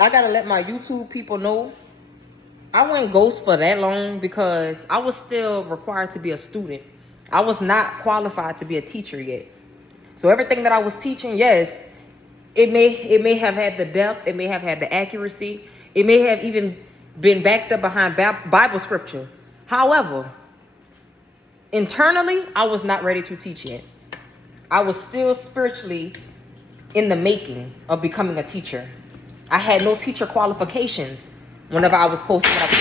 I gotta let my YouTube people know I went ghost for that long because I was still required to be a student. I was not qualified to be a teacher yet. So everything that I was teaching, yes, it may have had the depth, it may have had the accuracy, it may have even been backed up behind Bible scripture. However, internally, I was not ready to teach yet. I was still spiritually in the making of becoming a teacher. I had no teacher qualifications whenever I was posting what I was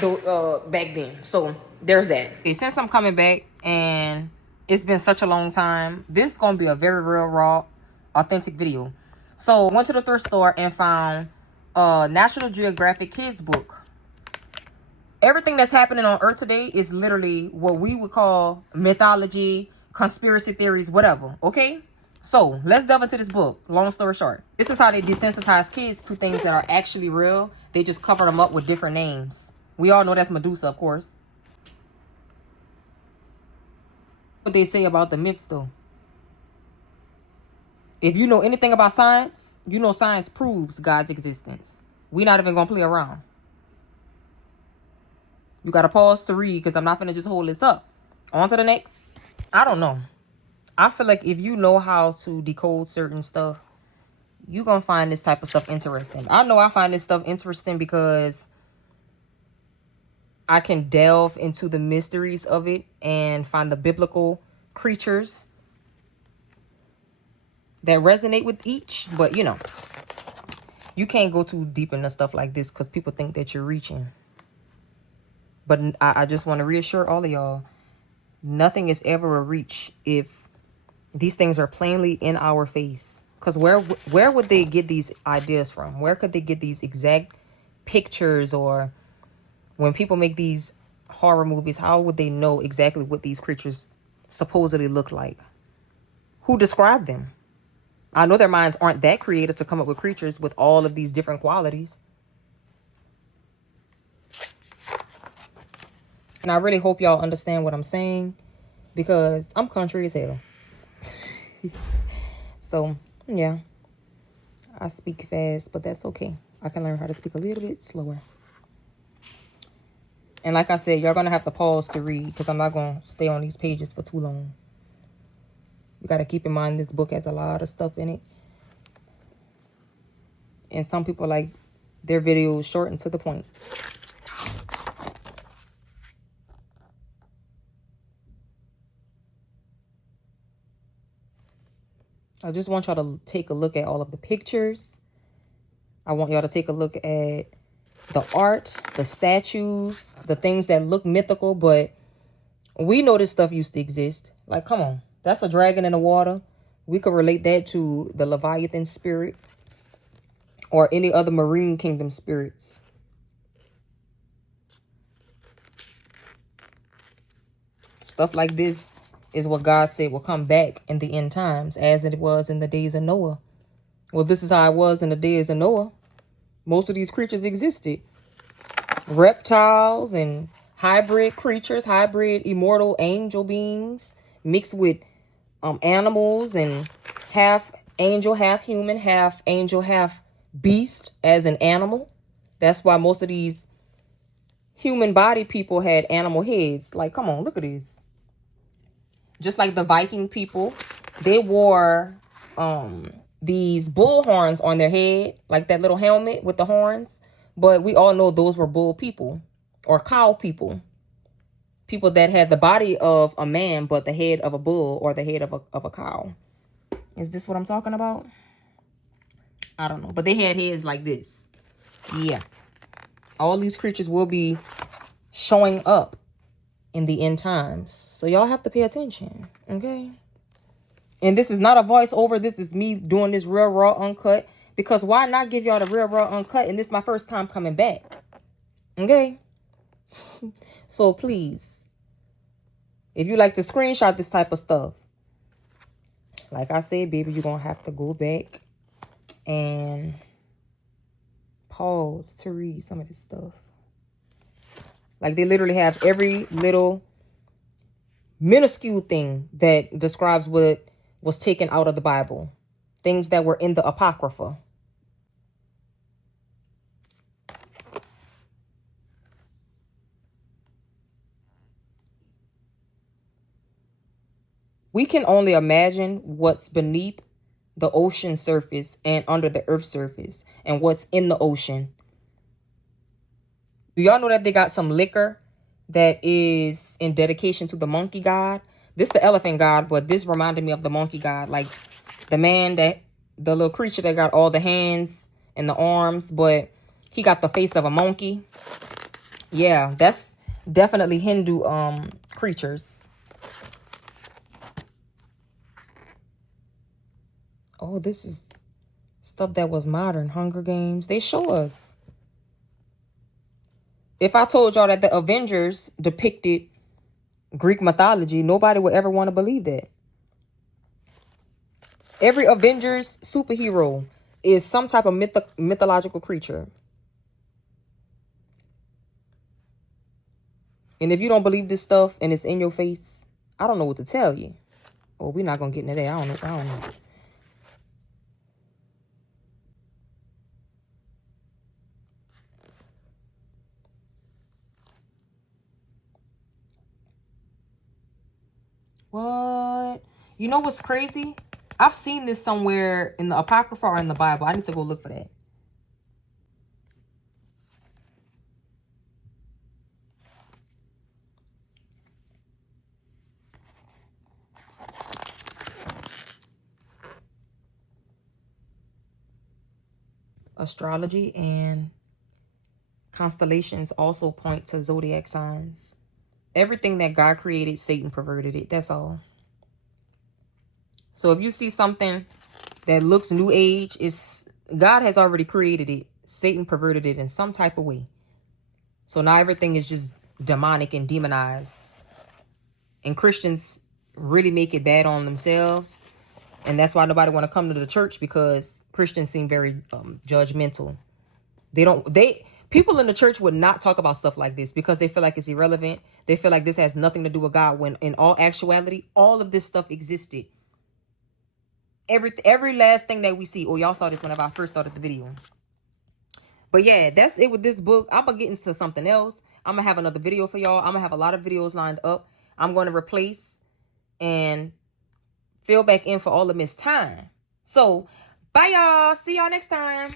posting back then. So there's that. Okay, since I'm coming back and it's been such a long time, this is going to be a very real, raw, authentic video. So I went to the thrift store and found a National Geographic kids book. Everything that's happening on Earth today is literally what we would call mythology, conspiracy theories, whatever. Okay? So let's delve into this book. Long story short, this is how they desensitize kids to things that are actually real. They just cover them up with different names. We all know that's Medusa, of course. What they say about the myths, though. If you know anything about science, you know science proves God's existence. We're not even going to play around. You got to pause to read because I'm not going to just hold this up. On to the next. I don't know. I feel like if you know how to decode certain stuff, you're going to find this type of stuff interesting. I know I find this stuff interesting because I can delve into the mysteries of it and find the biblical creatures that resonate with each. But, you know, you can't go too deep into stuff like this because people think that you're reaching. But I just want to reassure all of y'all, nothing is ever a reach if these things are plainly in our face. Because where would they get these ideas from? Where could they get these exact pictures? Or when people make these horror movies, how would they know exactly what these creatures supposedly look like? Who described them? I know their minds aren't that creative to come up with creatures with all of these different qualities. And I really hope y'all understand what I'm saying, because I'm country as hell. So, yeah. I speak fast, but that's okay. I can learn how to speak a little bit slower. And like I said, y'all going to have to pause to read because I'm not going to stay on these pages for too long. You got to keep in mind this book has a lot of stuff in it. And some people like their videos short and to the point. I just want y'all to take a look at all of the pictures. I want y'all to take a look at the art, the statues, the things that look mythical, but we know this stuff used to exist. Like, come on. That's a dragon in the water. We could relate that to the Leviathan spirit or any other marine kingdom spirits. Stuff like this is what God said will come back in the end times, as it was in the days of Noah. Well, this is how it was in the days of Noah. Most of these creatures existed. Reptiles and hybrid creatures, hybrid immortal angel beings mixed with animals and half angel, half human, half angel, half beast as an animal. That's why most of these human body people had animal heads. Like, come on, look at this. Just like the Viking people, they wore these bull horns on their head, like that little helmet with the horns. But we all know those were bull people or cow people. People that had the body of a man, but the head of a bull or the head of a cow. Is this what I'm talking about? I don't know. But they had heads like this. Yeah. All these creatures will be showing up in the end times. So y'all have to pay attention. Okay? And this is not a voiceover. This is me doing this real raw uncut. Because why not give y'all the real raw uncut? And this is my first time coming back. Okay? So please, if you like to screenshot this type of stuff, like I said, baby, you're going to have to go back and pause to read some of this stuff. Like, they literally have every little minuscule thing that describes what was taken out of the Bible. Things that were in the Apocrypha. We can only imagine what's beneath the ocean surface and under the earth surface and what's in the ocean. Do y'all know that they got some liquor that is in dedication to the monkey god? This the elephant god, but this reminded me of the monkey god. Like the little creature that got all the hands and the arms, but he got the face of a monkey. Yeah, that's definitely Hindu creatures. Oh, this is stuff that was modern. Hunger Games. They show us. If I told y'all that the Avengers depicted Greek mythology, nobody would ever want to believe that. Every Avengers superhero is some type of mythological creature. And if you don't believe this stuff and it's in your face, I don't know what to tell you. Oh, we're not going to get into that. I don't know. What? You know what's crazy? I've seen this somewhere in the Apocrypha or in the Bible. I need to go look for that. Astrology and constellations also point to zodiac signs. Everything that God created, Satan perverted it. That's all. So if you see something that looks new age, God has already created it. Satan perverted it in some type of way. So now everything is just demonic and demonized. And Christians really make it bad on themselves. And that's why nobody want to come to the church, because Christians seem very judgmental. People in the church would not talk about stuff like this because they feel like it's irrelevant. They feel like this has nothing to do with God, when in all actuality, all of this stuff existed. Every last thing that we see. Oh, y'all saw this whenever I first started the video. But yeah, that's it with this book. I'm going to get into something else. I'm going to have another video for y'all. I'm going to have a lot of videos lined up. I'm going to replace and fill back in for all of missed time. So, bye y'all. See y'all next time.